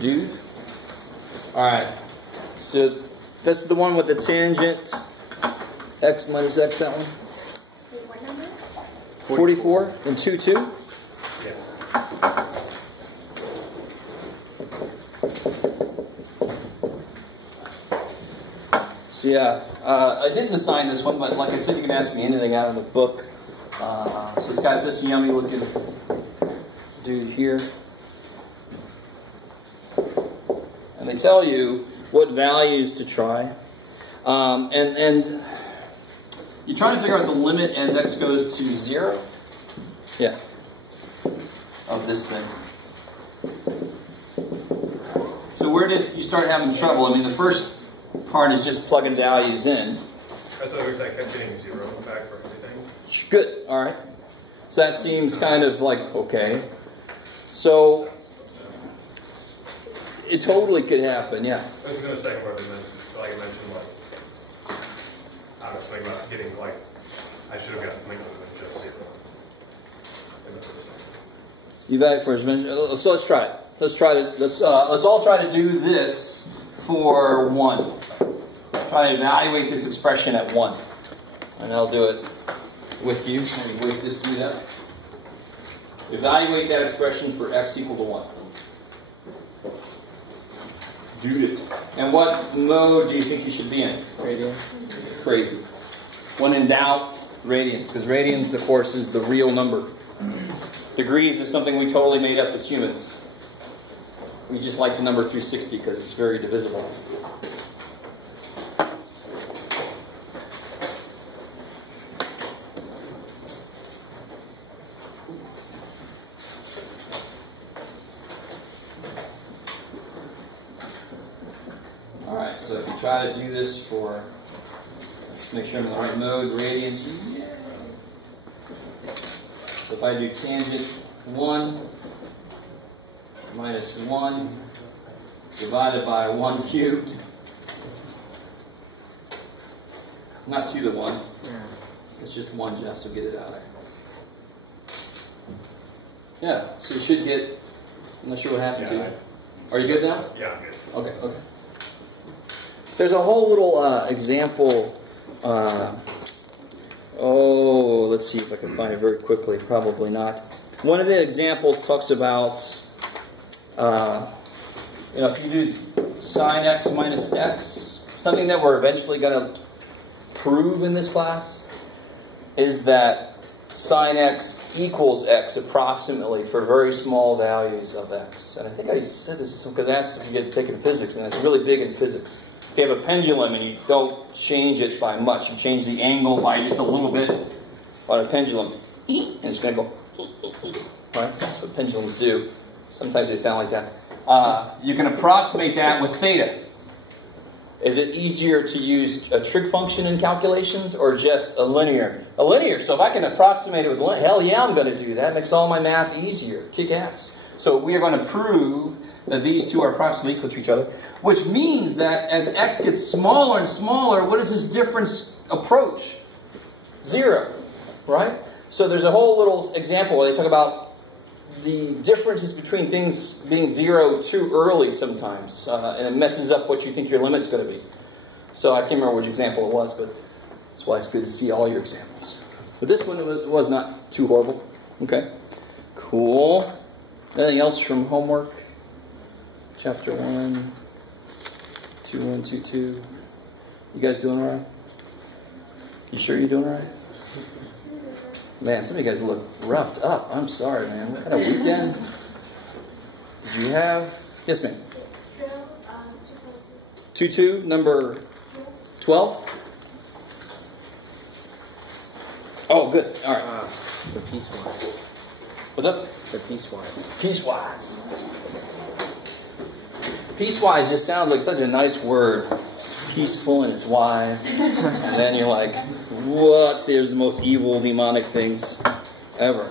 dude. Alright, so this is the one with the tangent. X minus X, that one? What number? 44 and 2, 2? Yeah. So yeah, I didn't assign this one, but like I said, you can ask me anything out of the book. So it's got this yummy looking dude here. And they tell you what values to try. And you're trying to figure out the limit as x goes to 0. Yeah. Of this thing. So where did you start having trouble? I mean, the first part is just plugging values in. That's what I kept getting 0 back for everything. Good. All right. So that seems kind of like okay. So it totally could happen. Yeah. This is going to second where they mentioned, like I mentioned, like I was thinking about getting like I should have gotten something other than just 0. You value for so let's try it. Let's try to let's all try to do this for 1. Try to evaluate this expression at 1, and I'll do it with you. Maybe wait this dude up. Evaluate that expression for x equal to 1. Do it. And what mode do you think you should be in? Radians. Crazy. When in doubt, radians, because radians, of course, is the real number. Degrees is something we totally made up as humans. We just like the number 360 because it's very divisible. Alright, so if you try to do this for, let's make sure I'm in the right mode, radians. Yeah. So if I do tangent 1 minus 1 divided by 1 cubed, not 2 to 1, it's just 1 just to get it out of there. Yeah, so you should get, I'm not sure what happened to you. Are you good now? Yeah, I'm good. Okay, okay. There's a whole little example. Let's see if I can find it very quickly. Probably not. One of the examples talks about, if you do sine x minus x, something that we're eventually going to prove in this class is that sine x equals x approximately for very small values of x. And I think I said this because I asked if you had taken physics, and it's really big in physics. If you have a pendulum and you don't change it by much, you change the angle by just a little bit on a pendulum, and it's going to go, right? That's what pendulums do. Sometimes they sound like that. You can approximate that with theta. Is it easier to use a trig function in calculations or just a linear? A linear. So if I can approximate it with linear, hell yeah, I'm going to do that. It makes all my math easier. Kick ass. So we are going to prove that these two are approximately equal to each other, which means that as x gets smaller and smaller, what does this difference approach? 0, right? So there's a whole little example where they talk about the differences between things being 0 too early sometimes, and it messes up what you think your limit's going to be. So I can't remember which example it was, but that's why it's good to see all your examples. But this one was not too horrible. Okay, cool. Anything else from homework? Chapter 1, 2, 2, 2. You guys doing all right? You sure you're doing all right? Man, some of you guys look roughed up. I'm sorry, man. What kind of weekend did you have? Yes, ma'am. 2, number 12? Oh, good. All right. The piecewise. What's up? The piecewise. Piecewise. Piecewise just sounds like such a nice word. Peaceful and it's wise. And then you're like, what? There's the most evil, demonic things ever.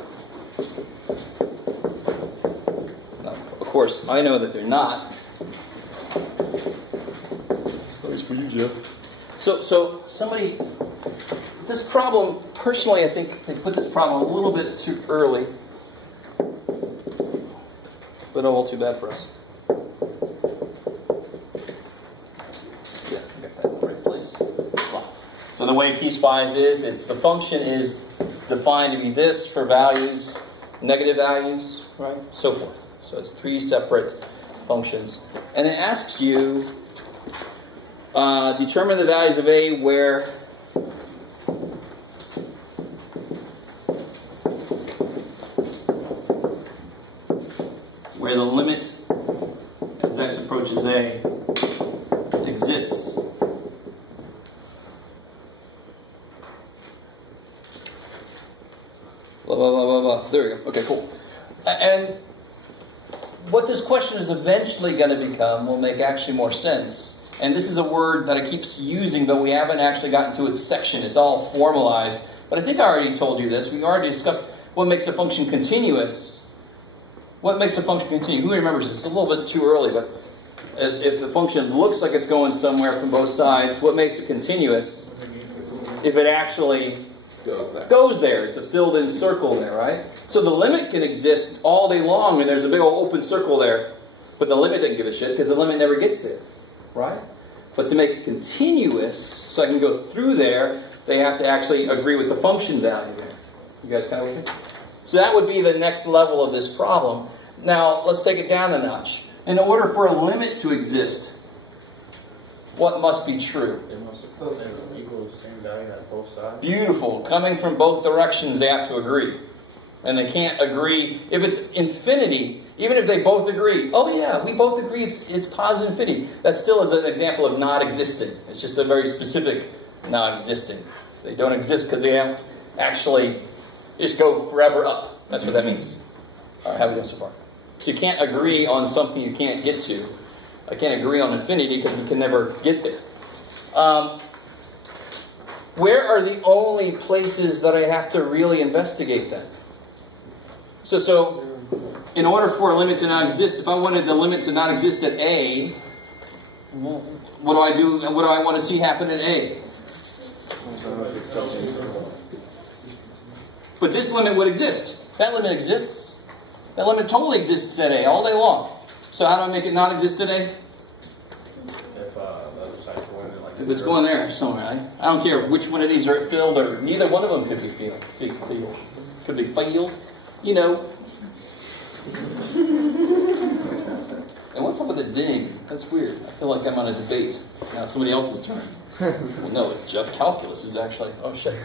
Now, of course, I know that they're not. Stories for you, Jeff. So somebody, this problem, personally, I think they put this problem a little bit too early. But all too bad for us. So the way piecewise is, it's the function is defined to be this for values, negative values, right? So forth. So it's 3 separate functions. And it asks you, determine the values of A where the limit as x approaches A exists. Blah, blah, blah, blah, blah. There we go. Okay, cool. And what this question is eventually going to become will make actually more sense. And this is a word that I keep using, but we haven't actually gotten to its section. It's all formalized. But I think I already told you this. We already discussed what makes a function continuous. What makes a function continue? Who remembers this? It's a little bit too early, but if the function looks like it's going somewhere from both sides, what makes it continuous? If it actually goes there. It's a filled-in circle there, right? So the limit can exist all day long, and there's a big old open circle there, but the limit doesn't give a shit because the limit never gets there, right? But to make it continuous, so I can go through there, they have to actually agree with the function value there. You guys kind of with me? So that would be the next level of this problem. Now, let's take it down a notch. In order for a limit to exist, what must be true? It must equal the same value on both sides. Beautiful. Coming from both directions, they have to agree. And they can't agree. If it's infinity, even if they both agree, oh yeah, we both agree it's positive infinity, that still is an example of not existing. It's just a very specific not existing. They don't exist because they don't actually just go forever up. That's what that means. All right, how are we doing so far? So you can't agree on something you can't get to. I can't agree on infinity because we can never get there. Where are the only places that I have to really investigate then? So in order for a limit to not exist, if I wanted the limit to not exist at A, what do I do? What do I want to see happen at A? But this limit would exist. That limit exists. That limit totally exists at A all day long. So how do I make it not exist at A? If it's going there somewhere, I don't care which one of these are filled or neither one of them could be filled. Could be failed. You know. And what's up with the ding? That's weird. I feel like I'm on a debate. Now somebody else's turn. Well, no, Jeff Calculus is actually... Oh, shit.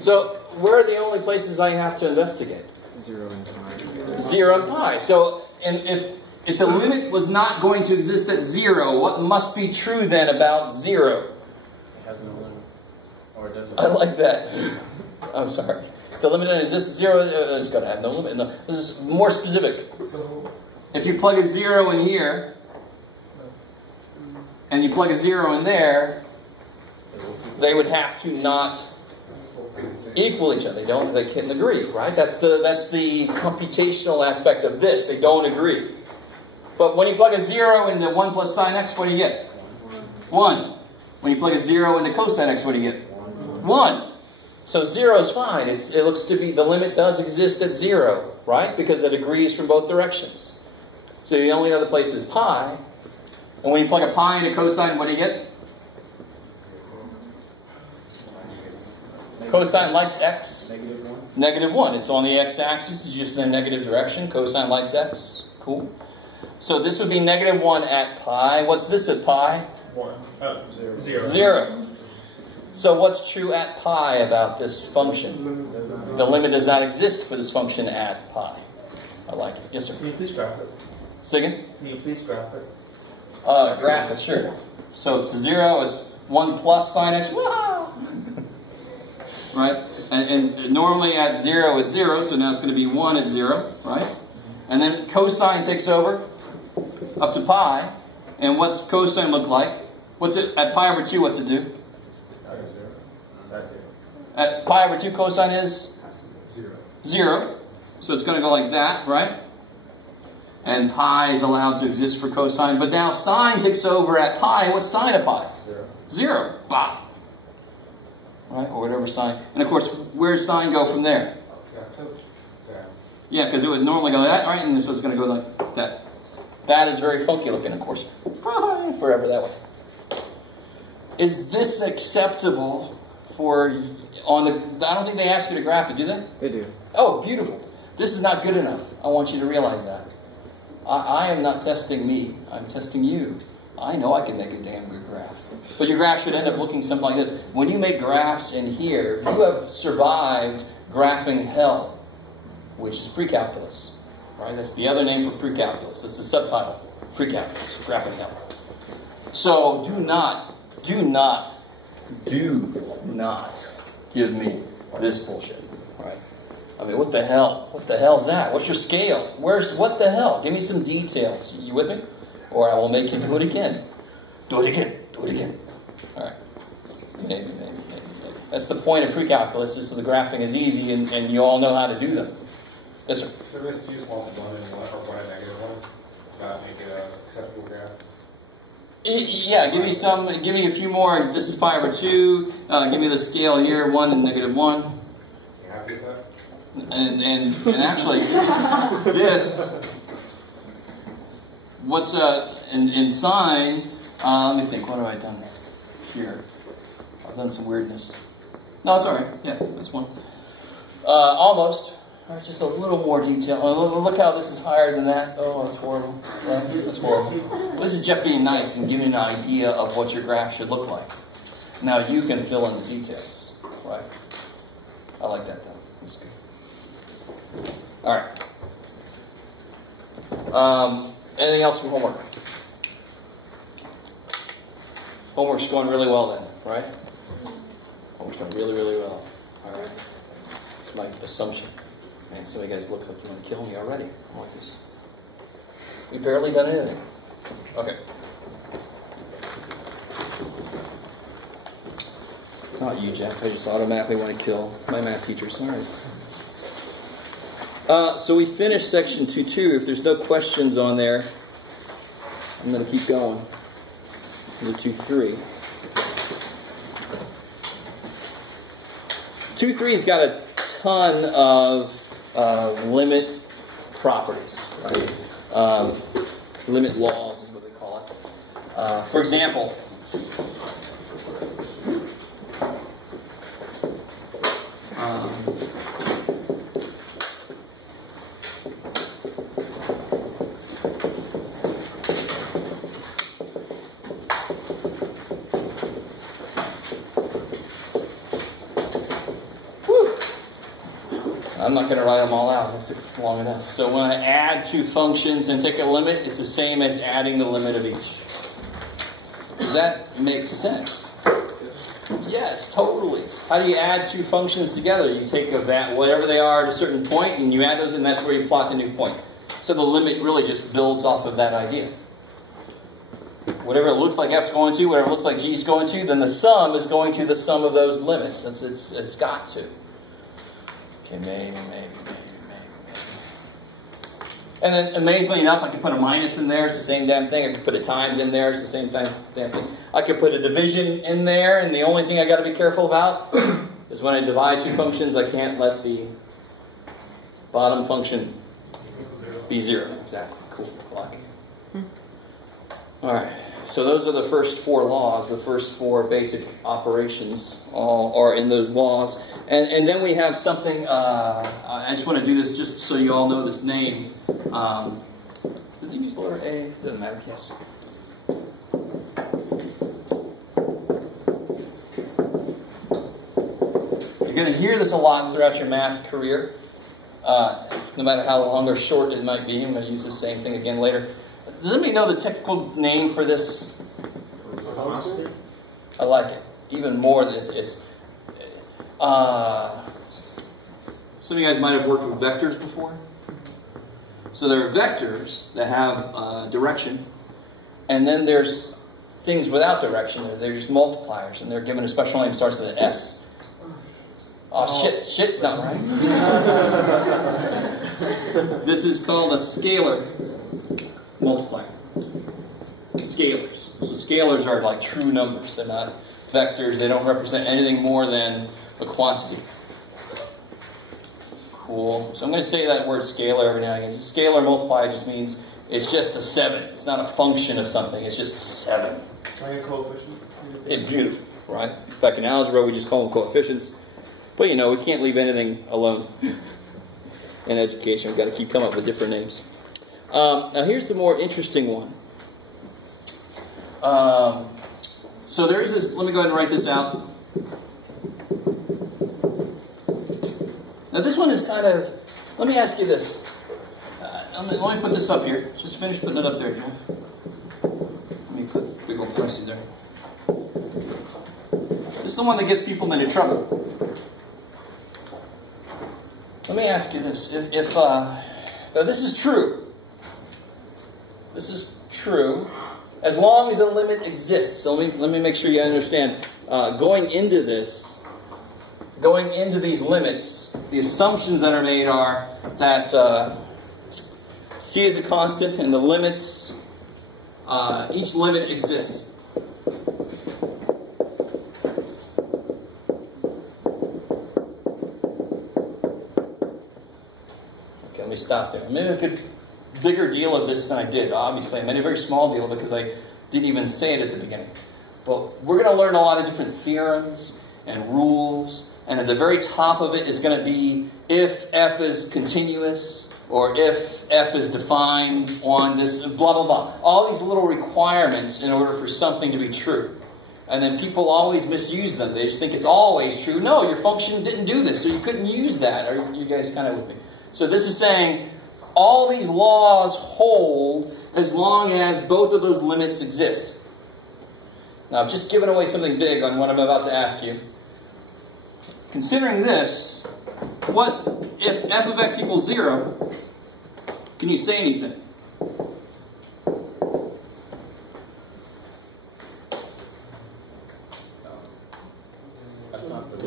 So, where are the only places I have to investigate? 0 and pi. 0 and pi. So, and if the limit was not going to exist at 0, what must be true then about 0? It has no limit. Or it doesn't. I like that. I'm sorry. If the limit doesn't exist at 0, it's got to have no limit. No, this is more specific. If you plug a 0 in here, and you plug a 0 in there, they would have to not equal each other. They can't agree, right? That's the computational aspect of this. They don't agree. But when you plug a 0 into 1 plus sine x, what do you get? 1. When you plug a 0 into cosine x, what do you get? 1. So 0 is fine. It looks to be, the limit does exist at 0, right? Because it agrees from both directions. So the only other place is pi. And when you plug a pi into cosine, what do you get? Cosine likes x. Negative 1. It's on the x-axis. It's just in a negative direction. Cosine likes x. Cool. So this would be negative 1 at pi. What's this at pi? 1. 0. 0. So what's true at pi about this function? The limit does not exist for this function at pi. I like it. Yes, sir? Can you please graph it? Say again? Can you please graph it? Graph it, sure. So to 0, it's 1 plus sine x. Wow! Right? And normally at 0, it's 0, so now it's going to be 1 at 0, right? And then cosine takes over up to pi. And what's cosine look like? What's it at pi over 2? What's it do? That's 0. That's 0. At pi over 2, cosine is 0. So it's going to go like that, right? And pi is allowed to exist for cosine. But now sine takes over at pi. What's sine of pi? 0. 0. Bah. Right? Or whatever sine. And of course, where does sine go from there? Yeah, because it would normally go like that, right? And so it's going to go like that. That is very funky looking, of course. Forever that way. is this acceptable for on the? I don't think they ask you to graph it, do they? They do. Oh, beautiful. This is not good enough. I want you to realize that. I am not testing me. I'm testing you. I know I can make a damn good graph. But your graph should end up looking something like this. When you make graphs in here, you have survived graphing hell, which is precalculus. Right? That's the other name for precalculus. That's the subtitle. Precalculus. Graphing hell. So do not give me this bullshit. Right? I mean, what the hell? What the hell's that? What's your scale? What the hell? Give me some details. You with me? Or I will make you do it again. Do it again. Do it again. All right. Maybe. That's the point of precalculus, is so the graphing is easy and you all know how to do them. Yes, sir? So this use one and one or one and negative one to make it an acceptable graph? Yeah, give me a few more. This is pi over 2. Give me the scale here, 1 and negative 1. You happy with that? And actually, this, what's in sine, let me think, what have I done here? I've done some weirdness. No, it's alright. Yeah, that's one. Almost. All right, just a little more detail. Oh, look how this is higher than that. Oh, that's horrible. Yeah, that's horrible. This is Jeff being nice and giving an idea of what your graph should look like. Now you can fill in the details. Right. I like that though. That's good. All right. Anything else from homework? Homework's going really well then, right? Homework's going really, really well. All right. That's my assumption. Man, some of you guys look like you want to kill me already. I like this. We've barely done anything. Okay. It's not you, Jeff. I just automatically want to kill my math teachers. All right. So we finished section 2.2. If there's no questions on there, I'm going to keep going. The 2.3. 2.3's got a ton of limit properties, right? Limit laws is what they call it. For example, I'm not going to write them all out. It's long enough. So when I add two functions and take a limit, it's the same as adding the limit of each. Does that make sense? Yes, totally. How do you add two functions together? You take whatever they are at a certain point, and you add those, and that's where you plot the new point. So the limit really just builds off of that idea. Whatever it looks like F's going to, whatever it looks like G's going to, then the sum is going to the sum of those limits. It's got to. Okay, maybe. And then, amazingly enough, I could put a minus in there. It's the same damn thing. I could put a times in there. It's the same damn thing. I could put a division in there, and the only thing I got to be careful about is when I divide two functions, I can't let the bottom function be 0. Exactly. Cool. I like it. All right. So those are the first 4 laws. The first 4 basic operations all are in those laws. And then we have something, I just want to do this just so you all know this name. Did they use letter A? Doesn't matter, yes. You're going to hear this a lot throughout your math career. No matter how long or short it might be. I'm going to use the same thing again later. Does anybody know the technical name for this? I like it. Even more than it's some of you guys might have worked with vectors before. So there are vectors that have direction, and then there's things without direction. They're just multipliers, and they're given a special name that starts with an S. Shit's not right. This is called a scalar multiplier. Scalars. So scalars are like true numbers. They're not vectors. They don't represent anything more than a quantity. Cool. So I'm going to say that word scalar every now and again. Scalar multiplier just means it's just a 7. It's not a function of something. It's just 7. Like a coefficient. Beautiful, right? Back in algebra, we just call them coefficients. But you know, we can't leave anything alone in education. We've got to keep coming up with different names. Now here's the more interesting one. So there's this, let me go ahead and write this out. Now this one is kind of, let me ask you this. Let me put this up here. Just finish putting it up there, Jeff. Let me put big old pressy there. This is the one that gets people into trouble. Let me ask you this. If now this is true. This is true. As long as a limit exists. So let me make sure you understand. Going into these limits, the assumptions that are made are that C is a constant and the limits, each limit exists. Okay, let me stop there. I made a bigger deal of this than I did, obviously. I made a very small deal because I didn't even say it at the beginning. But we're going to learn a lot of different theorems and rules, and at the very top of it is going to be if f is continuous, or if f is defined on this, blah, blah, blah. All these little requirements in order for something to be true. And then people always misuse them. They just think it's always true. No, your function didn't do this, so you couldn't use that. Are you guys kind of with me? So this is saying all these laws hold as long as both of those limits exist. Now, I've just given away something big on what I'm about to ask you. Considering this, what if f of x equals 0? Can you say anything?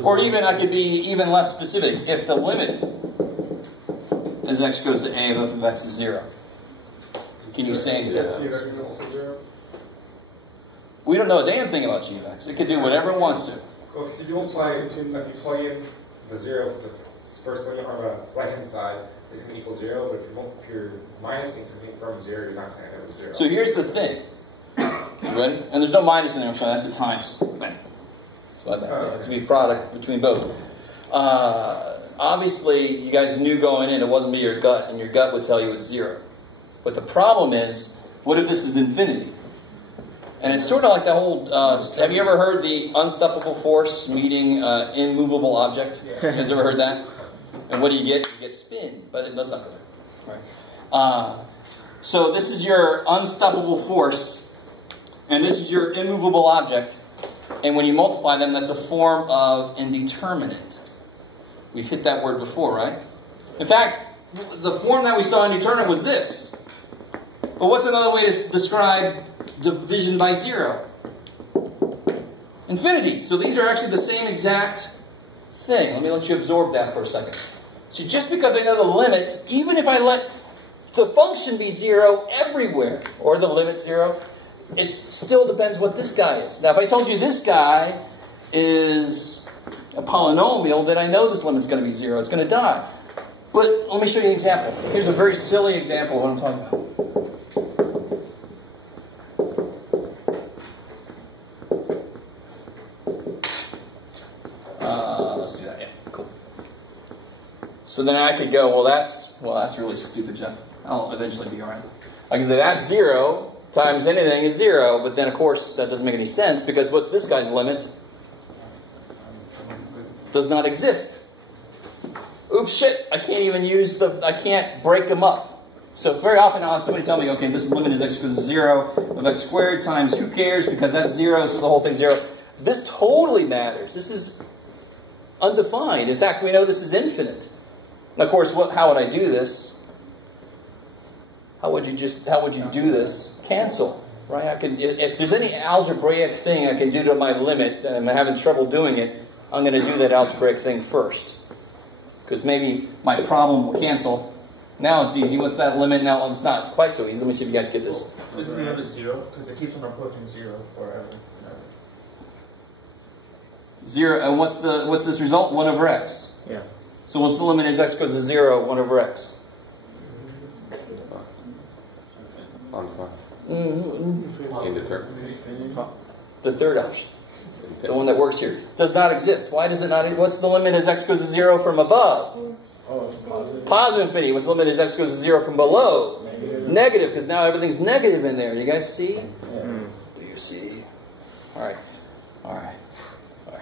Or even, I could be even less specific. If the limit as x goes to a of f of x is 0. Can you say anything? G of x is also 0? We don't know a damn thing about g of x. It can do whatever it wants to. Well, if you multiply, if you plug in the 0 for the first limit on the right-hand side, it's going to equal 0, but if you're minusing something from 0, you're not going to have 0. So here's the thing. You ready? And there's no minus in there, so that's a times thing. That's what that it's to be a product between both. Obviously, you guys knew going in it wasn't be your gut, and your gut would tell you it's 0. But the problem is, what if this is infinity? And it's sort of like the whole, have you ever heard the unstoppable force meeting immovable object? Yeah. Has ever heard that? And what do you get? You get spin, but that's not good. Right? So this is your unstoppable force, and this is your immovable object. And when you multiply them, that's a form of indeterminate. We've hit that word before, right? In fact, the form that we saw in indeterminate was this. But what's another way to describe division by 0? Infinity. So these are actually the same exact thing. Let me let you absorb that for a second. So just because I know the limit, even if I let the function be 0 everywhere, or the limit 0, it still depends what this guy is. Now if I told you this guy is a polynomial, then I know this limit's going to be 0. It's going to die. But let me show you an example. Here's a very silly example of what I'm talking about. Let's do that. Yeah, cool. So then I could go, well, that's really stupid, Jeff. I'll eventually be alright. I can say that's 0 times anything is 0, but then of course that doesn't make any sense because what's this guy's limit? Does not exist. Oops, shit! I can't even use I can't break them up. So very often I'll have somebody tell me, okay, this limit is x equals to 0 of x squared times who cares because that's 0, so the whole thing's 0. This totally matters. This is undefined. In fact, we know this is infinite. And of course, how would I do this? How would you do this? Cancel, right? If there's any algebraic thing I can do to my limit and I'm having trouble doing it, I'm going to do that algebraic thing first. Because maybe my problem will cancel. Now it's easy. What's that limit? Now it's not quite so easy. Let me see if you guys get this. Isn't the limit 0? Because it keeps on approaching 0 forever. 0. And what's this result? 1 over x. Yeah. So what's the limit as x goes to 0? 1 over x. Indeterminate. The third option, the one that works here, does not exist. Why does it not? What's the limit as x goes to 0 from above? Oh, it's positive. Positive infinity. What's the limit as x goes to 0 from below? Negative, because now everything's negative in there. Do you guys see? Yeah. Do you see? All right. All right. All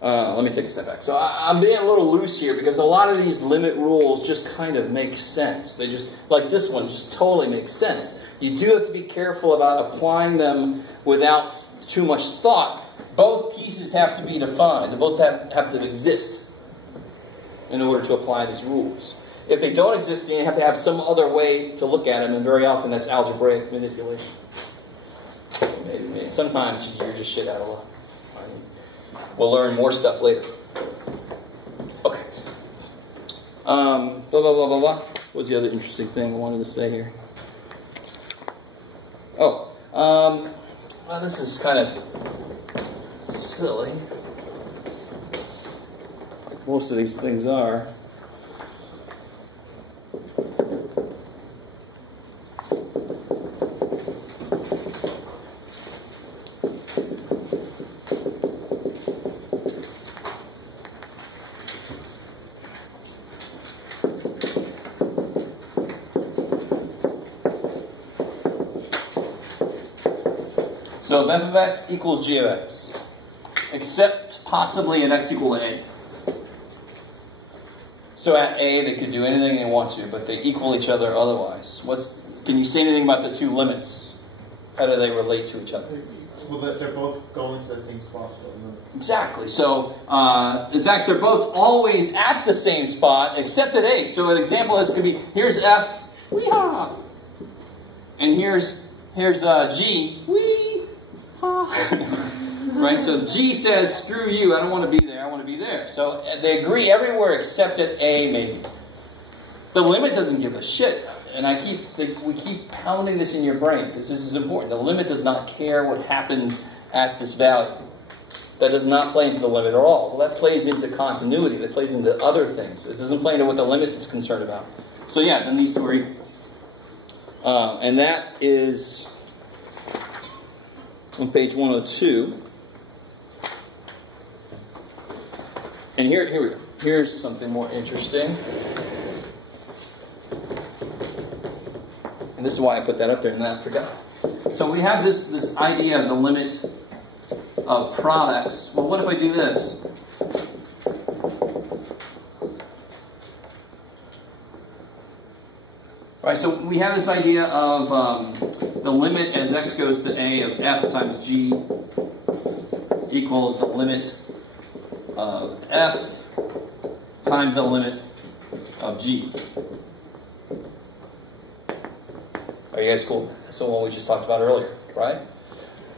right. Let me take a step back. So I'm being a little loose here because a lot of these limit rules just kind of make sense. They just, like this one, just totally makes sense. You do have to be careful about applying them without too much thought. Both pieces have to be defined. They both have to exist in order to apply these rules. If they don't exist, then you have to have some other way to look at them, and very often that's algebraic manipulation. Maybe. Sometimes you're just shit out of luck. We'll learn more stuff later. Okay. Blah, blah, blah, blah, blah. What was the other interesting thing I wanted to say here? Oh. Well, this is kind of silly. Like most of these things are. So if f of x equals g of x, except possibly at x equal to a. So at a, they could do anything they want to, but they equal each other otherwise. Can you say anything about the two limits? How do they relate to each other? Well, they're both going to the same spot. So Exactly. So, in fact, they're both always at the same spot, except at a. So an example of this could be, here's f, wee-haw. And here's g, wee-haw. Right? So G says, screw you, I don't want to be there, I want to be there. So they agree everywhere except at A, maybe. The limit doesn't give a shit. And we keep pounding this in your brain, because this is important. The limit does not care what happens at this value. That does not play into the limit at all. Well, that plays into continuity. That plays into other things. It doesn't play into what the limit is concerned about. So yeah, then these two are equal. And that is on page 102. And here we go. Here's something more interesting. And this is why I put that up there and then I forgot. So we have this idea of the limit of products. Well, what if I do this? Right, so we have this idea of the limit as x goes to a of f times g equals the limit of f times the limit of g. Are you guys cool? That's the one we just talked about earlier, right?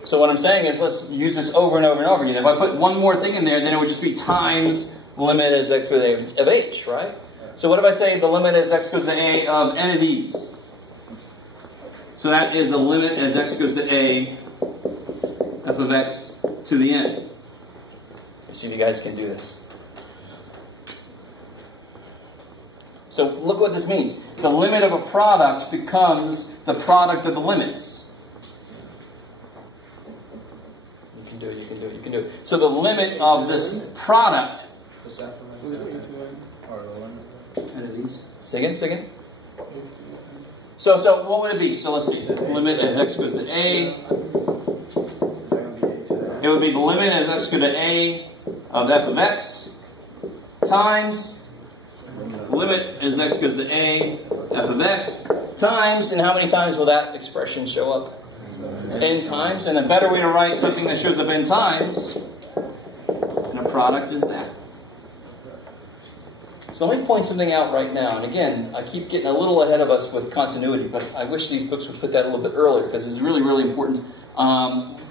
So what I'm saying is let's use this over and over and over again. If I put one more thing in there, then it would just be times limit as x goes to a of h, right? So what if I say the limit as x goes to a of n of these? So that is the limit as x goes to a f of x to the n. Let's see if you guys can do this. So look what this means. The limit of a product becomes the product of the limits. You can do it, you can do it, you can do it. So the limit of this product. N of these. Say again, say again. So what would it be? So let's see. Limit as x goes to a. It would be the limit as x goes to a of f of x times limit as x goes to a f of x times, and how many times will that expression show up? N times. And a better way to write something that shows up n times in a product is that. So let me point something out right now. And again, I keep getting a little ahead of us with continuity, but I wish these books would put that a little bit earlier because it's really, really important.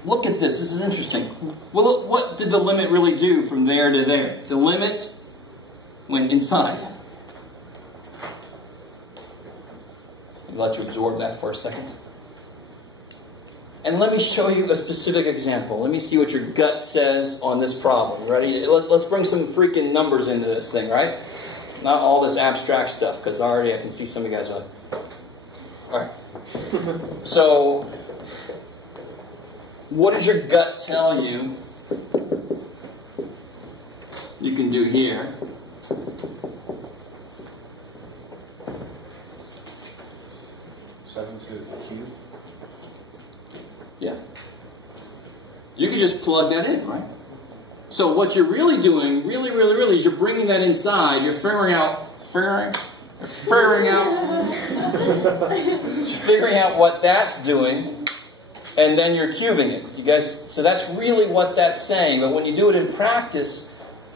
Look at this. This is interesting. Well, what did the limit really do from there to there? The limit went inside. I'll let you absorb that for a second. And let me show you a specific example. Let me see what your gut says on this problem. Ready? Let's bring some freaking numbers into this thing, right? Not all this abstract stuff, because already I can see some of you guys are like, all right. So, what does your gut tell you you can do here? (7^3). Yeah. You can just plug that in, right? So what you're really doing, really, is you're bringing that inside. You're figuring out what that's doing, and then you're cubing it. You guys, so that's really what that's saying. But when you do it in practice,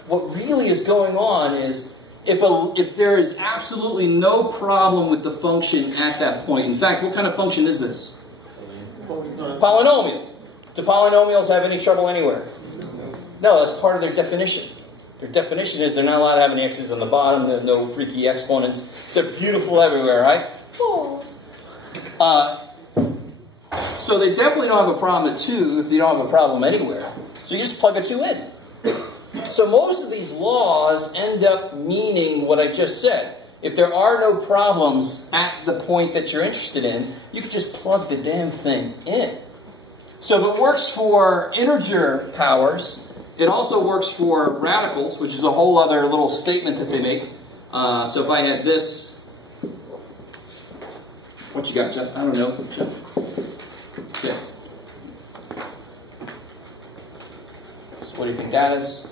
what really is going on is if there is absolutely no problem with the function at that point. In fact, what kind of function is this? Polynomial. Do polynomials have any trouble anywhere? No, that's part of their definition. Their definition is they're not allowed to have any x's on the bottom. There are no freaky exponents. They're beautiful everywhere, right? So they definitely don't have a problem at 2 if they don't have a problem anywhere. So you just plug a 2 in. So most of these laws end up meaning what I just said. If there are no problems at the point that you're interested in, you can just plug the damn thing in. So if it works for integer powers, it also works for radicals, which is a whole other little statement that they make. So if I had this, what you got, Jeff? I don't know, Jeff. Okay. So what do you think that is?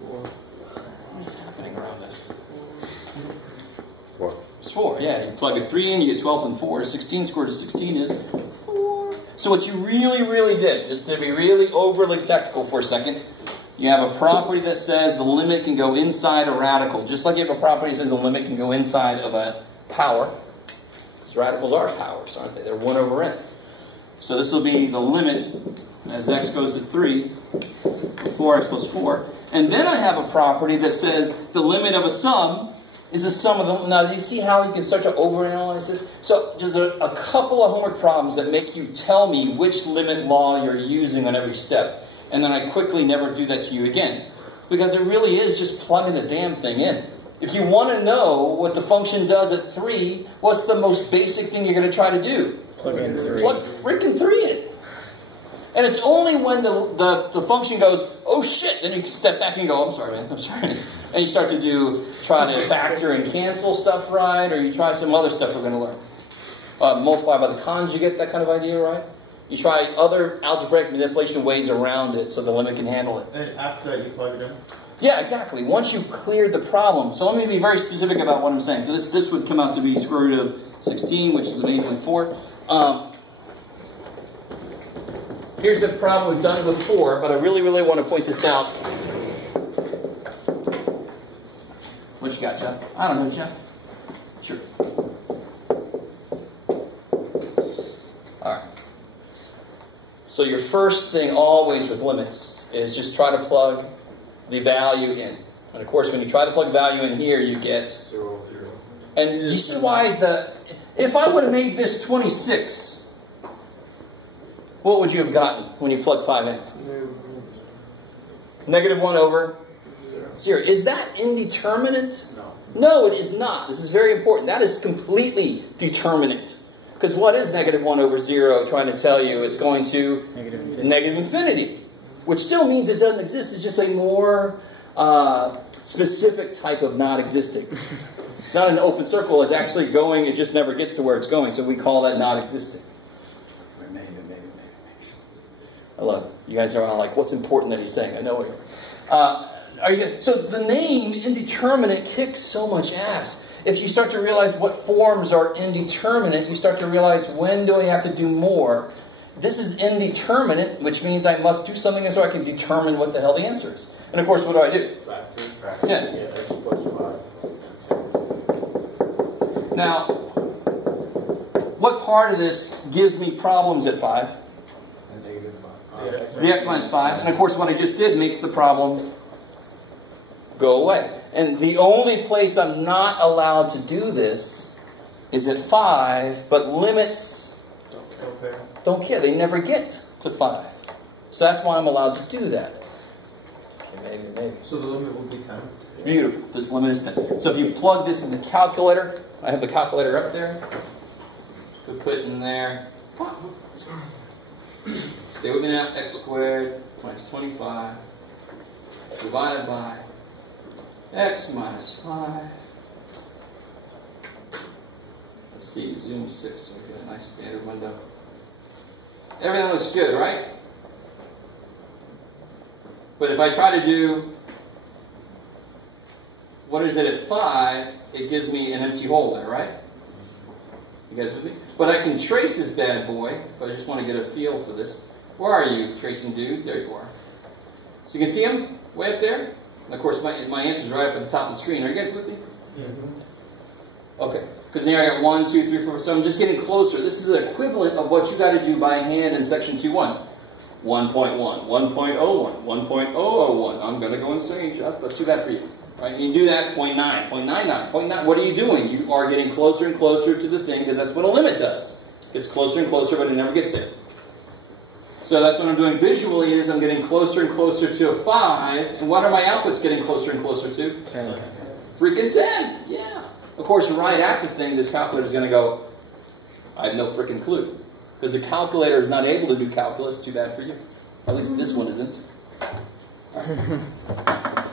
What is happening around this? It's 4. It's 4, yeah. You plug a 3 in, you get 12 and 4. 16 squared to 16 is 4. So what you really did, just to be really overly technical for a second, you have a property that says the limit can go inside a radical. Just like you have a property that says the limit can go inside of a power. Because radicals are powers, aren't they? They're 1 over n. So this will be the limit as x goes to 3, 4x plus 4. And then I have a property that says the limit of a sum is the sum of them. Now, do you see how you can start to overanalyze this? So, just a couple of homework problems that make you tell me which limit law you're using on every step. And then I quickly never do that to you again. Because it really is just plugging the damn thing in. If you want to know what the function does at 3, what's the most basic thing you're going to try to do? Plug in 3. Plug freaking 3 in. And it's only when the function goes, oh shit, then you can step back and go, I'm sorry, man, I'm sorry. And you start to try to factor and cancel stuff right, or you try some other stuff we're going to learn. Multiply by the conjugate, that kind of idea, right? You try other algebraic manipulation ways around it so the limit can handle it. And after that, you plug it in? Yeah, exactly. Once you've cleared the problem. So let me be very specific about what I'm saying. So this would come out to be square root of 16, which is amazingly 4. Here's a problem we've done before, but I really want to point this out. What you got, Jeff? I don't know, Jeff. Sure. All right. So your first thing always with limits is just try to plug the value in. And of course, when you try to plug the value in here, you get 0, 0. And do you see why if I would have made this 26, what would you have gotten when you plug 5 in? Negative 1 over 0. Is that indeterminate? No, it is not. This is very important. That is completely determinate. Because what is negative 1 over 0 trying to tell you? It's going to negative infinity. Which still means it doesn't exist. It's just a more specific type of not existing. It's not an open circle. It's actually going. It just never gets to where it's going. So we call that not existing. Maybe. I love it. You guys are all like, what's important that he's saying? I know what you're... So the name indeterminate kicks so much ass. If you start to realize what forms are indeterminate, you start to realize when do I have to do more. This is indeterminate, which means I must do something so I can determine what the hell the answer is. And of course, what do I do? Factor. Yeah. X plus 5. Now, what part of this gives me problems at 5? The x minus 5. And of course, what I just did makes the problem go away. And the only place I'm not allowed to do this is at 5, but limits don't care. They never get to 5. So that's why I'm allowed to do that. Okay, maybe. So the limit will be 10. Beautiful. This limit is 10. So if you plug this in the calculator, I have the calculator up there. So put it in there. Stay with me now. X squared minus 25 divided by x minus 5. Let's see, zoom 6, so we get a nice standard window. Everything looks good, right? But if I try to do, what is it at 5, it gives me an empty hole there, right? You guys with me? But I can trace this bad boy, if I just want to get a feel for this. Where are you, tracing dude? There you are. So you can see him way up there? And of course, my answer is right up at the top of the screen. Are you guys with me? Mm-hmm. Okay. Because here I got 1, 2, 3, 4, so I'm just getting closer. This is the equivalent of what you got to do by hand in section 2.1. 1.1, 1.01, 1.001. I'm going to go insane, Jeff, but too bad for you. Right? You do that, 0.9, 0.99, 0.9. What are you doing? You are getting closer and closer to the thing, because that's what a limit does. It gets closer and closer, but it never gets there. So that's what I'm doing visually, is I'm getting closer and closer to a 5. And what are my outputs getting closer and closer to? 10. Freaking 10! Yeah. Of course, the right active thing, this calculator is going to go, I have no freaking clue. Because the calculator is not able to do calculus. Too bad for you. At least this one isn't. Right.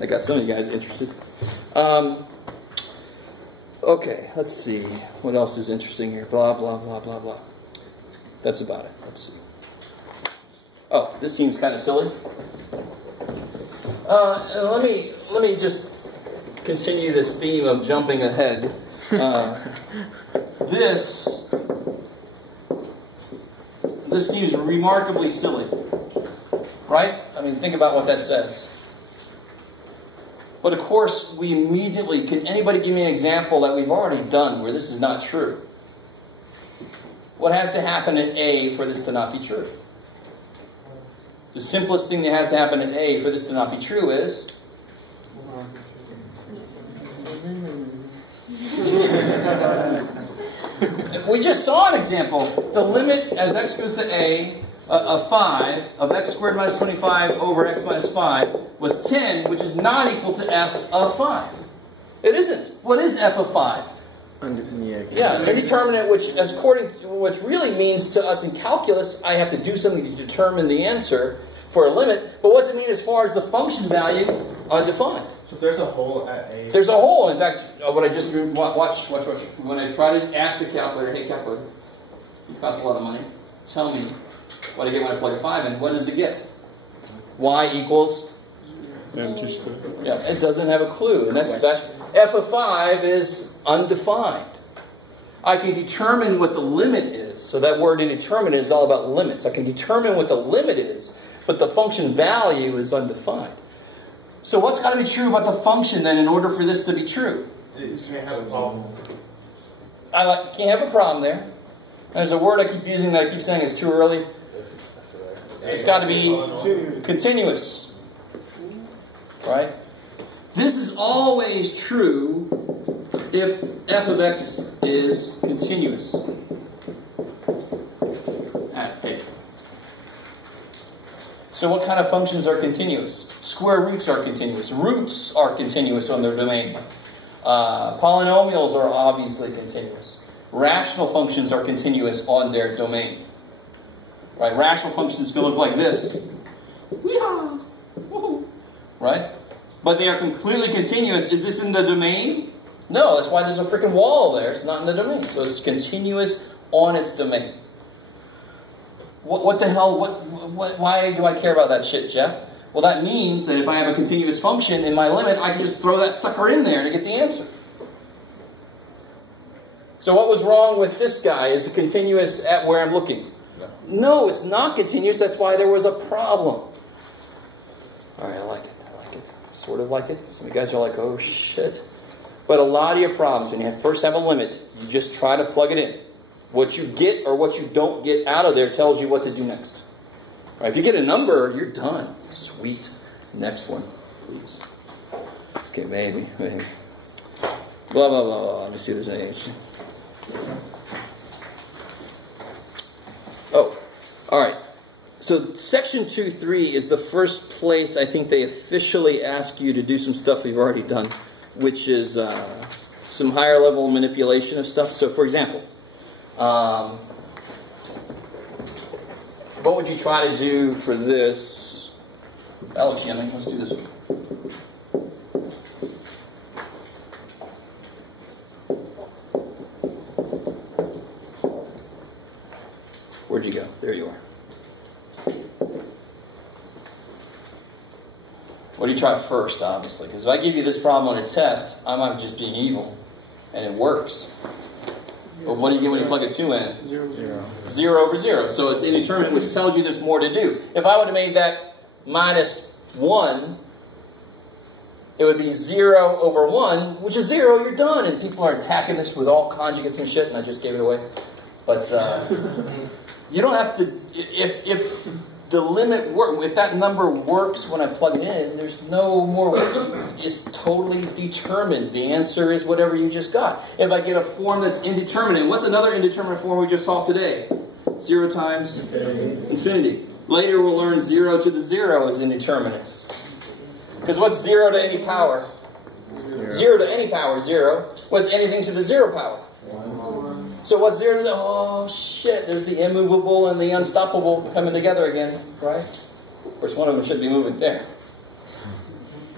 I got some of you guys interested. Okay, let's see. What else is interesting here? Blah, blah, blah, blah, blah. That's about it. Let's see. Oh, this seems kind of silly. Let me just continue this theme of jumping ahead. This seems remarkably silly, right? I mean, think about what that says. But of course, we immediately, can anybody give me an example that we've already done where this is not true? What has to happen at A for this to not be true? The simplest thing that has to happen at A for this to not be true is... We just saw an example. The limit as x goes to A of 5 of x squared minus 25 over x minus 5 was 10, which is not equal to f of 5. It isn't. What is f of 5? Yeah, an indeterminate, which really means to us in calculus, I have to do something to determine the answer for a limit. But what does it mean as far as the function value undefined? So if there's a hole at A. There's a hole. In fact, what I just watch. When I try to ask the calculator, hey calculator, it costs a lot of money. Tell me what I get when I plug a 5 in. What does it get? Y equals empty square. Yeah, it doesn't have a clue, and that's f of 5 is undefined. I can determine what the limit is. So that word indeterminate is all about limits. I can determine what the limit is, but the function value is undefined. So what's got to be true about the function then in order for this to be true? You can't have a problem. Can't have a problem there. There's a word I keep using that I keep saying is too early. It's got to be continuous. Right? This is always true if f of x is continuous at A. So what kind of functions are continuous? Square roots are continuous. Roots are continuous on their domain. Polynomials are obviously continuous. Rational functions are continuous on their domain. Right? Rational functions can look like this. Right? But they are completely continuous. Is this in the domain? No, that's why there's a freaking wall there. It's not in the domain. So it's continuous on its domain. What the hell? Why do I care about that shit, Jeff? Well, that means that if I have a continuous function in my limit, I can just throw that sucker in there to get the answer. So what was wrong with this guy? Is it continuous at where I'm looking? No, it's not continuous. That's why there was a problem. All right, I like it. Sort of like it. Some of you guys are like, oh shit. But a lot of your problems, when you first have a limit, you just try to plug it in. What you get or what you don't get out of there tells you what to do next. All right, if you get a number, you're done. Sweet. Next one, please. Okay, maybe. Blah, blah, blah, blah. Let me see if there's anything. Oh, all right. So section 2.3 is the first place I think they officially ask you to do some stuff we've already done, which is some higher level manipulation of stuff. So for example, what would you try to do for this? Alchemy, let's do this one. Where'd you go? There you are. What do you try first, obviously? Because if I give you this problem on a test, I might just be evil, and it works. But what do you get when you plug a 2 in? 0, 0. 0 over 0. So it's indeterminate, which tells you there's more to do. If I would have made that minus 1, it would be 0 over 1, which is 0, you're done. And people are attacking this with all conjugates and shit, and I just gave it away. But you don't have to, if the limit works, if that number works when I plug it in, there's no more work. It's totally determined. The answer is whatever you just got. If I get a form that's indeterminate, what's another indeterminate form we just solved today? 0 times infinity. Later we'll learn 0 to the 0 is indeterminate. Because what's 0 to any power? 0 to any power is 0. What's anything to the 0 power? 1. So what's 0 to the... Oh, shit. There's the immovable and the unstoppable coming together again. Right? Of course, one of them should be moving there.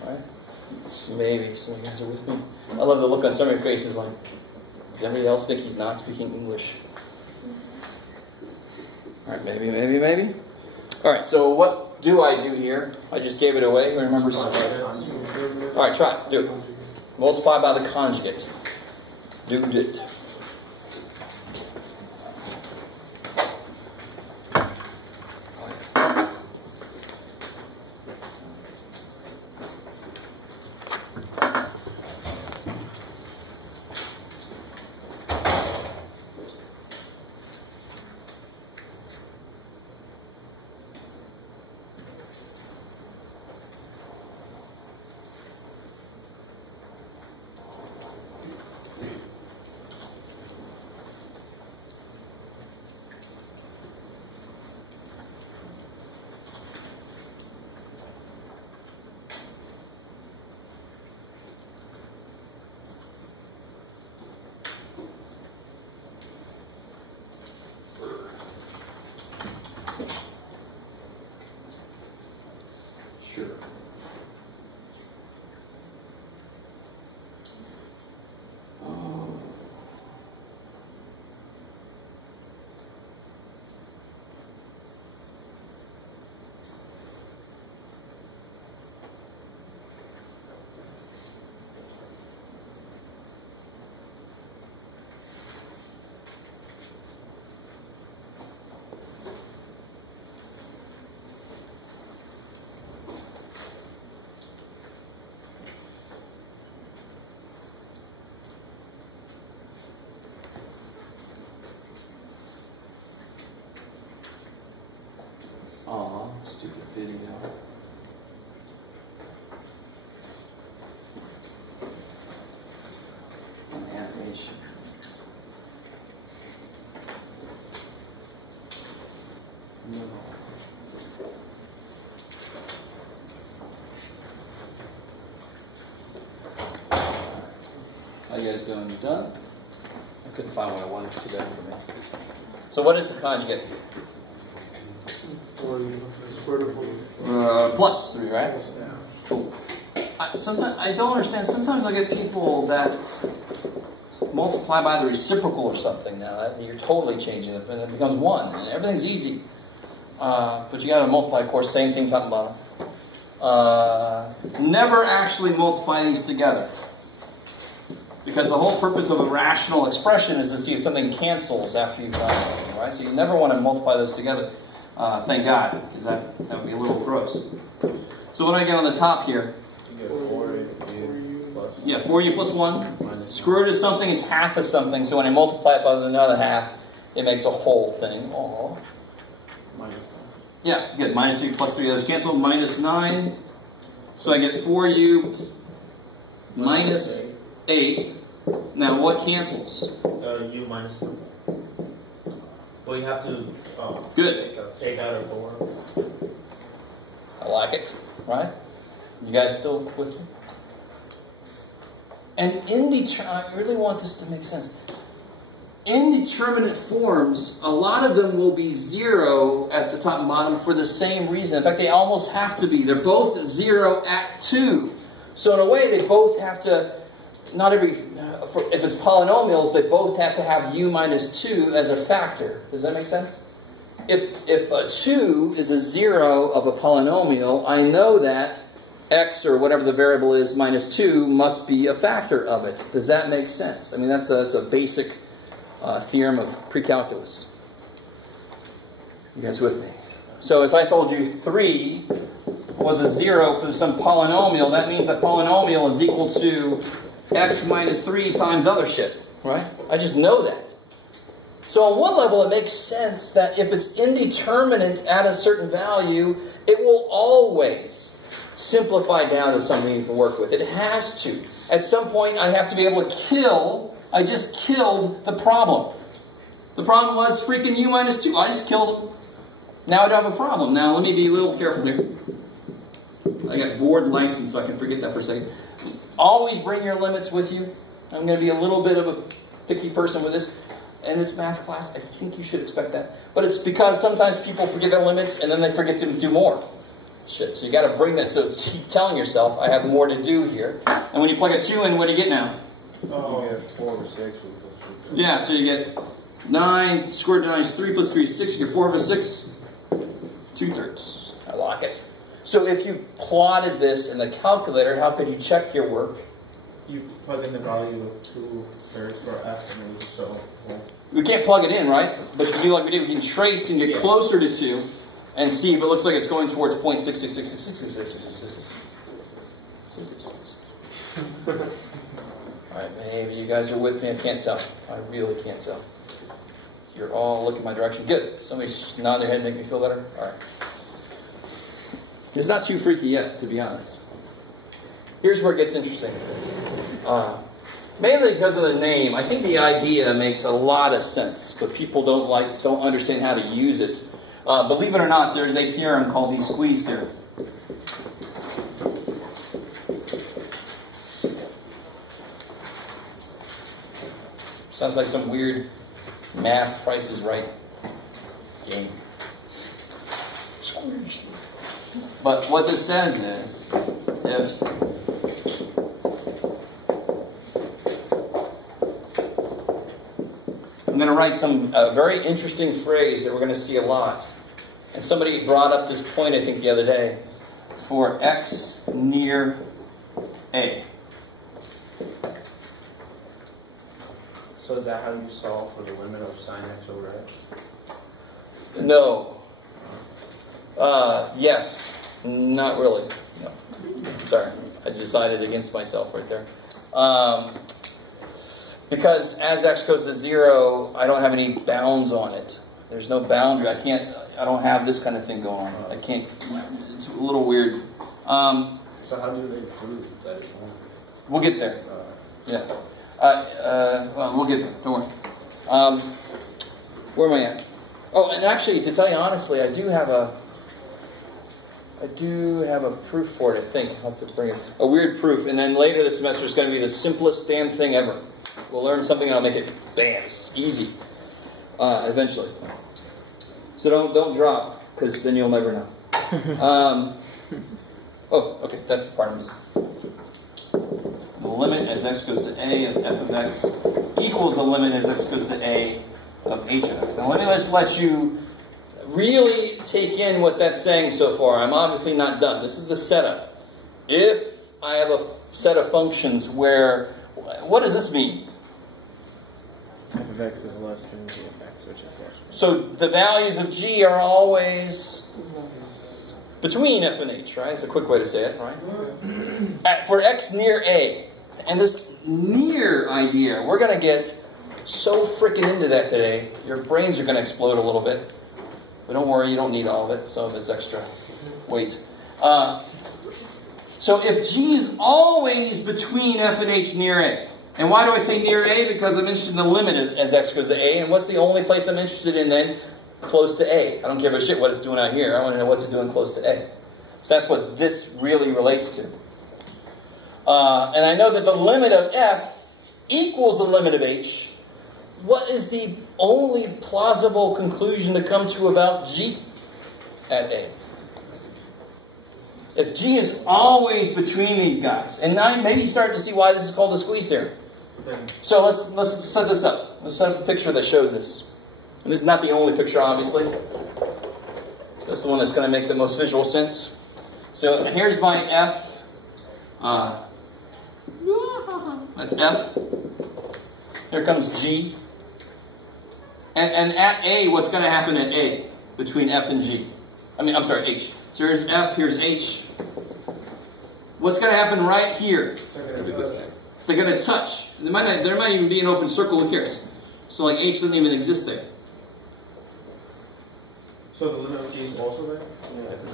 Right? Maybe. Some of you guys are with me. I love the look on some of your faces like, does everybody else think he's not speaking English? Alright, maybe, maybe, maybe. Alright, so what do I do here? I just gave it away. Remember? Alright, try it. Do it. Multiply by the conjugate. Do it. Sure. Aw, stupid video. An animation. No. How you guys doing? You done? I couldn't find what I wanted. It's too bad for me. So what is the conjugate? Plus 3, right? Yeah. Cool. Sometimes I don't understand. Sometimes I get people that multiply by the reciprocal or something. Now you're totally changing it, and it becomes 1, and everything's easy. But you got to multiply, of course. Same thing, top and bottom. Never actually multiply these together, because the whole purpose of a rational expression is to see if something cancels after you've done something, right? So you never want to multiply those together. Thank God, because that would be a little gross. So what do I get on the top here? You get 4u plus 1. Yeah, 4u plus 1. Square root of something is half of something, so when I multiply it by another half, it makes a whole thing. Aww. Minus 1. Yeah, good. Minus 3 plus 3, those cancel. Minus 9. So I get 4u minus 8. Now what cancels? U minus 1. Well, you have to Good. take out a 4. I like it, right? You guys still with me? And I really want this to make sense. indeterminate forms, a lot of them will be 0 at the top and bottom for the same reason. In fact, they almost have to be. They're both 0 at 2. So in a way, they both have to, if it's polynomials, they both have to have u minus 2 as a factor. Does that make sense? If a 2 is a 0 of a polynomial, I know that x, or whatever the variable is, minus 2 must be a factor of it. Does that make sense? I mean, that's a basic theorem of precalculus. You guys with me? So if I told you 3 was a 0 for some polynomial, that means that polynomial is equal to x minus 3 times other shit, right? I just know that. So on one level, it makes sense that if it's indeterminate at a certain value, it will always simplify down to something you can work with. It has to. At some point, I have to be able to kill. I just killed the problem. The problem was freaking u minus 2. I just killed it. Now I don't have a problem. Now let me be a little careful here. I got board license, so I can forget that for a second. Always bring your limits with you. I'm going to be a little bit of a picky person with this. In this math class, I think you should expect that. But it's because sometimes people forget their limits and then they forget to do more. Shit. So you got to bring that. So keep telling yourself, I have more to do here. And when you plug a 2 in, what do you get now? Oh, you get 4 over 6. Yeah, so you get 9, square root of 9 is 3 plus 3 is 6. You get 4 over 6, 2/3. I like it. So if you plotted this in the calculator, how could you check your work? You plug in the value of 2/3 for f, and then so. Yeah. We can't plug it in, right? But you do like we did. We can trace and get closer to 2 and see if it looks like it's going towards 0.666666666. Alright, maybe you guys are with me. I can't tell. I really can't tell. You're all looking my direction. Good. Somebody nod their head and make me feel better. Alright. It's not too freaky yet, to be honest. Here's where it gets interesting. Mainly because of the name. I think the idea makes a lot of sense, but people don't understand how to use it. Believe it or not, there's a theorem called the Squeeze Theorem. Sounds like some weird math Price is Right game. But what this says is, if I'm going to write some very interesting phrase that we're going to see a lot. And somebody brought up this point, I think, the other day. For x near a. So is that how you solve for the limit of sine x over x? No. Yes. Not really. No. Sorry. I decided against myself right there. Because as x goes to 0, I don't have any bounds on it. There's no boundary. I don't have this kind of thing going on. I can't, it's a little weird. So how do they prove that it's one? We'll get there. Yeah. Well, we'll get there. Don't worry. Where am I at? Oh, and actually, to tell you honestly, I do have a proof for it, I think. I'll have to bring it. A weird proof. And then later this semester is going to be the simplest damn thing ever. We'll learn something and I'll make it, bam, easy. Eventually. So don't drop, because then you'll never know. Oh, okay, that's the part I'm missing. The limit as x goes to a of f of x equals the limit as x goes to a of h of x. Now let me just let you really take in what that's saying so far. I'm obviously not done. This is the setup. If I have a set of functions where, what does this mean? F of x is less than g of x, which is less than. So the values of g are always between f and h, right? It's a quick way to say it, right? For x near a. And this near idea, we're going to get so freaking into that today. Your brains are going to explode a little bit. But don't worry, you don't need all of it. Some of it's extra weight. So if g is always between f and h near a. And why do I say near a? Because I'm interested in the limit as x goes to a. And what's the only place I'm interested in then? Close to a. I don't give a shit what it's doing out here. I want to know what's it doing close to a. So that's what this really relates to. And I know that the limit of f equals the limit of h what is the only plausible conclusion to come to about G at A? If G is always between these guys, and now maybe you start to see why this is called the squeeze theorem. So let's set this up. Let's set up a picture that shows this. And this is not the only picture, obviously. That's the one that's going to make the most visual sense. So here's my F. That's F. Here comes G. And at A, what's going to happen at A between F and G? I'm sorry, H. So here's F, here's H. What's going to happen right here? They're going to touch. There might even be an open circle. Who cares? So like H doesn't even exist there. So the limit of G is also there?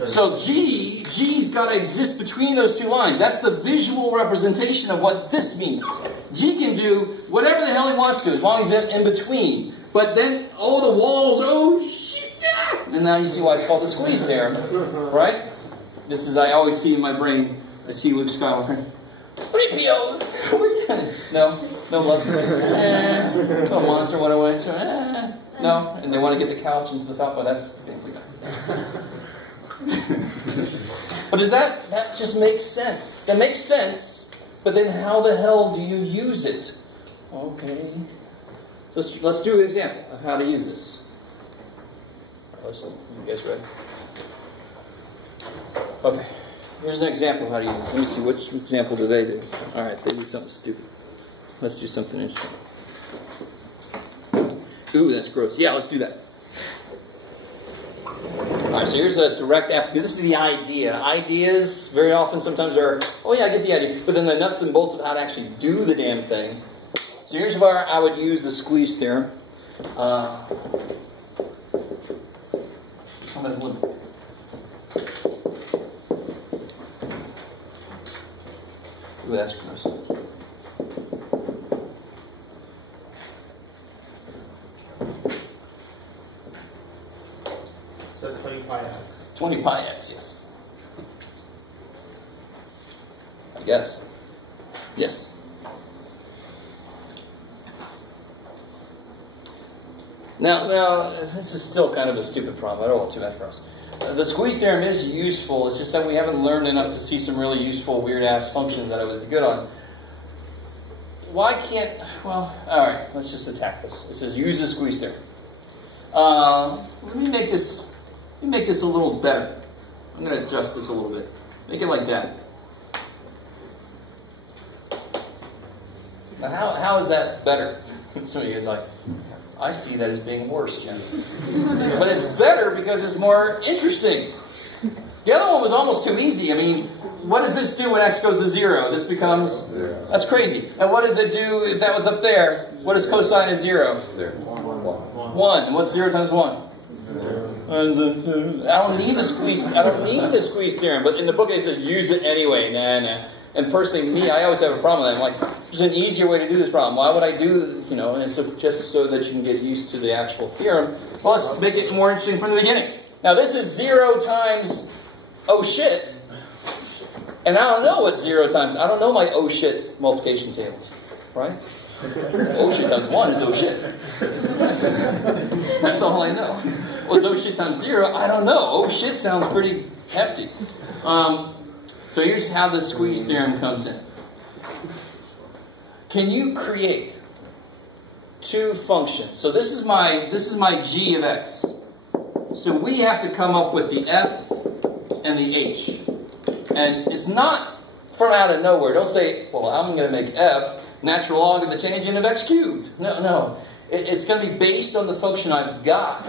Yeah. So G's got to exist between those two lines. That's the visual representation of what this means. G can do whatever the hell he wants to, as long as he's in between. But then, the walls, shit, yeah. And now you see why it's called the squeeze theorem, right? This is, I always see in my brain, I see Luke Skywalker. 3PO! No love. No monster went away. No, and they want to get the couch into the Falcon. That's family guy. But does that just makes sense? That makes sense, but then how the hell do you use it? Okay. So let's do an example of how to use this. All right, listen, you guys ready? Okay. Here's an example of how to use this. Let me see, which example do they do? All right, they do something stupid. Let's do something interesting. Ooh, that's gross. Yeah, let's do that. All right, so here's a direct application. This is the idea. Ideas very often sometimes are, oh yeah, I get the idea. But then the nuts and bolts of how to actually do the damn thing. So here's where I would use the squeeze theorem. How about the limit? Ooh, that's gross. So 20 pi x. 20 pi x, yes. I guess. Yes. Now, this is still kind of a stupid problem. I don't want too bad for us. The squeeze theorem is useful. It's just that we haven't learned enough to see some really useful, weird-ass functions that it would be good on. Why can't... Well, all right. Let's just attack this. It says use the squeeze theorem. Let me make this a little better. I'm going to adjust this a little bit. Make it like that. Now, how is that better? Some of you guys are like, I see that as being worse, Jim. But it's better because it's more interesting. The other one was almost too easy. I mean, what does this do when x goes to 0? This becomes 0. That's crazy. And what does it do if that was up there? What is cosine of 0? 0. 1. And what's 0 times 1? 0. I don't need the squeeze theorem, but in the book it says use it anyway. Nah. And personally, me, I always have a problem with that. I'm like, there's an easier way to do this problem. Why would I do, and so just so that you can get used to the actual theorem. Well, let's make it more interesting from the beginning. Now, this is 0 times oh shit. And I don't know what 0 times, I don't know my oh shit multiplication tables, right? Oh shit times 1 is oh shit. That's all I know. What's oh shit times 0? I don't know. Oh shit sounds pretty hefty. So here's how the squeeze theorem comes in. Can you create two functions? So this is my g of x. So we have to come up with the f and the h. And it's not from out of nowhere. Don't say, well, I'm going to make f natural log of the tangent of x cubed. No. It's going to be based on the function I've got.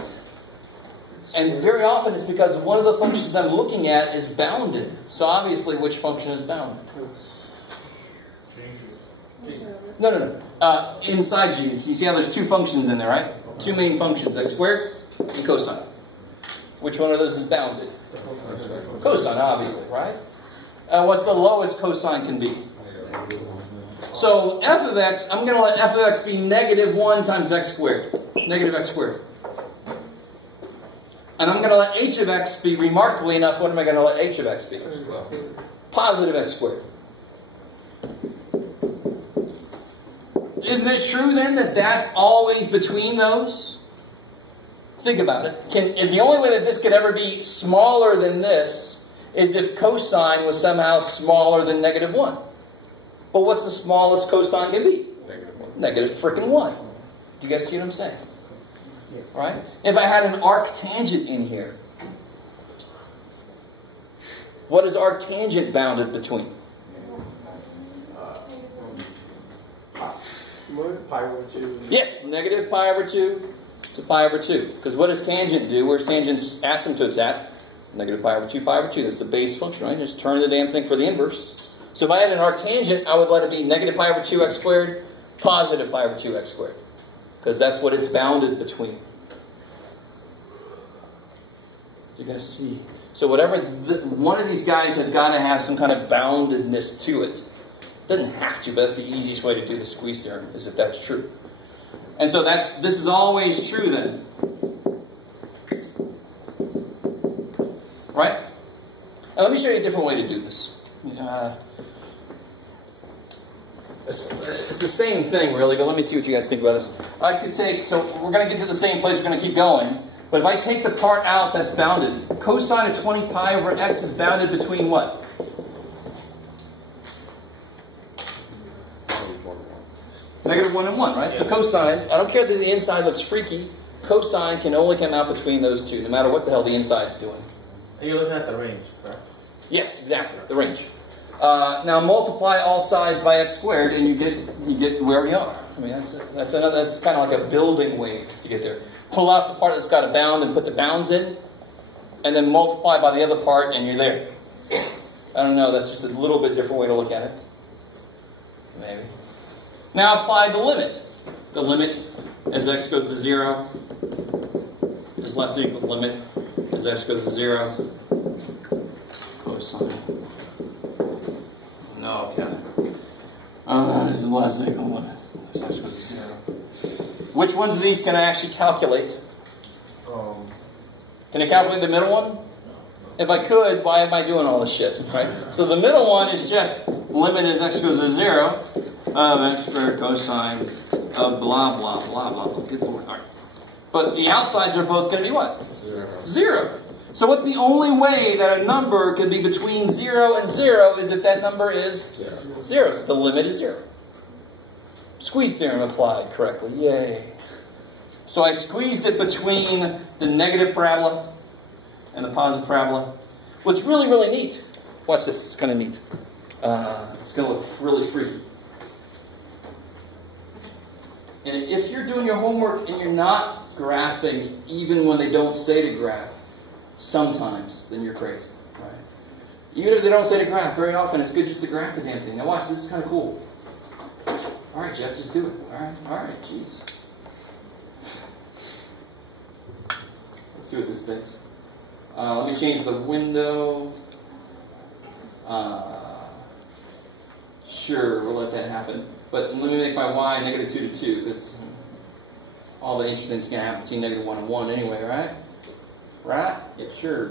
And very often it's because one of the functions I'm looking at is bounded. So obviously, which function is bounded? No. Inside g, so you see how there's two functions in there, right? Two main functions, x squared and cosine. Which one of those is bounded? Cosine, obviously, right? What's the lowest cosine can be? So f of x, I'm going to let f of x be negative 1 times x squared. Negative x squared. And I'm going to let h of x be, remarkably enough, what am I going to let h of x be? Positive x squared. Isn't it true then that that's always between those? Think about it. The only way that this could ever be smaller than this is if cosine was somehow smaller than negative 1. But what's the smallest cosine can be? Negative 1. Negative frickin' 1. Do you guys see what I'm saying? Right? If I had an arctangent in here, what is arctangent bounded between? Pi over 2. Yes, negative pi over 2 to pi over 2. Because what does tangent do? Where's tangent's asymptotes at? Negative pi over 2, pi over 2. That's the base function, right? Just turn the damn thing for the inverse. So if I had an arctangent, I would let it be negative pi over 2x squared, positive pi over 2x squared. Because that's what it's bounded between. You guys see? So whatever, one of these guys has got to have some kind of boundedness to it. Doesn't have to, but that's the easiest way to do the squeeze theorem, is if that's true. And so this is always true then. Right? Now let me show you a different way to do this. It's the same thing really, but let me see what you guys think about this. I could take, so we're going to get to the same place, we're going to keep going. But if I take the part out that's bounded, cosine of 20 pi over x is bounded between what? Negative 1 and 1, right? Yeah. So cosine, I don't care that the inside looks freaky, cosine can only come out between those two, no matter what the hell the inside's doing. And you're looking at the range, correct? Yes, exactly, the range. Now multiply all sides by x squared, and you get where we are. I mean, that's kind of like a building way to get there. Pull out the part that's got a bound and put the bounds in, and then multiply by the other part, and you're there. I don't know, that's just a little bit different way to look at it. Maybe. Now apply the limit. The limit as x goes to 0 is less than or equal to the limit as x goes to 0. Cosine. No, Kevin. That is less than or equal to the limit as x goes to 0. Which ones of these can I actually calculate? Can I calculate the middle one? If I could, why am I doing all this shit? Right? So the middle one is just limit as x goes to 0 of x squared cosine of blah, blah, blah, blah, blah. Good Lord. All right. But the outsides are both going to be what? 0. So what's the only way that a number could be between 0 and 0 is if that number is 0. So the limit is 0. Squeeze theorem applied correctly. Yay. So I squeezed it between the negative parabola and the positive parabola. What's really, really neat, watch this, it's kind of neat. It's going to look really freaky. And if you're doing your homework and you're not graphing, even when they don't say to graph, sometimes, then you're crazy. Right? Even if they don't say to graph, very often it's good just to graph the damn thing. Now watch, this is kind of cool. Alright, Jeff, just do it. Alright, jeez. Let's see what this thinks. Let me change the window. Sure, we'll let that happen. But let me make my y negative 2 to 2, because all the interesting thing's going to happen between negative 1 and 1 anyway, right? Right? Yeah, sure.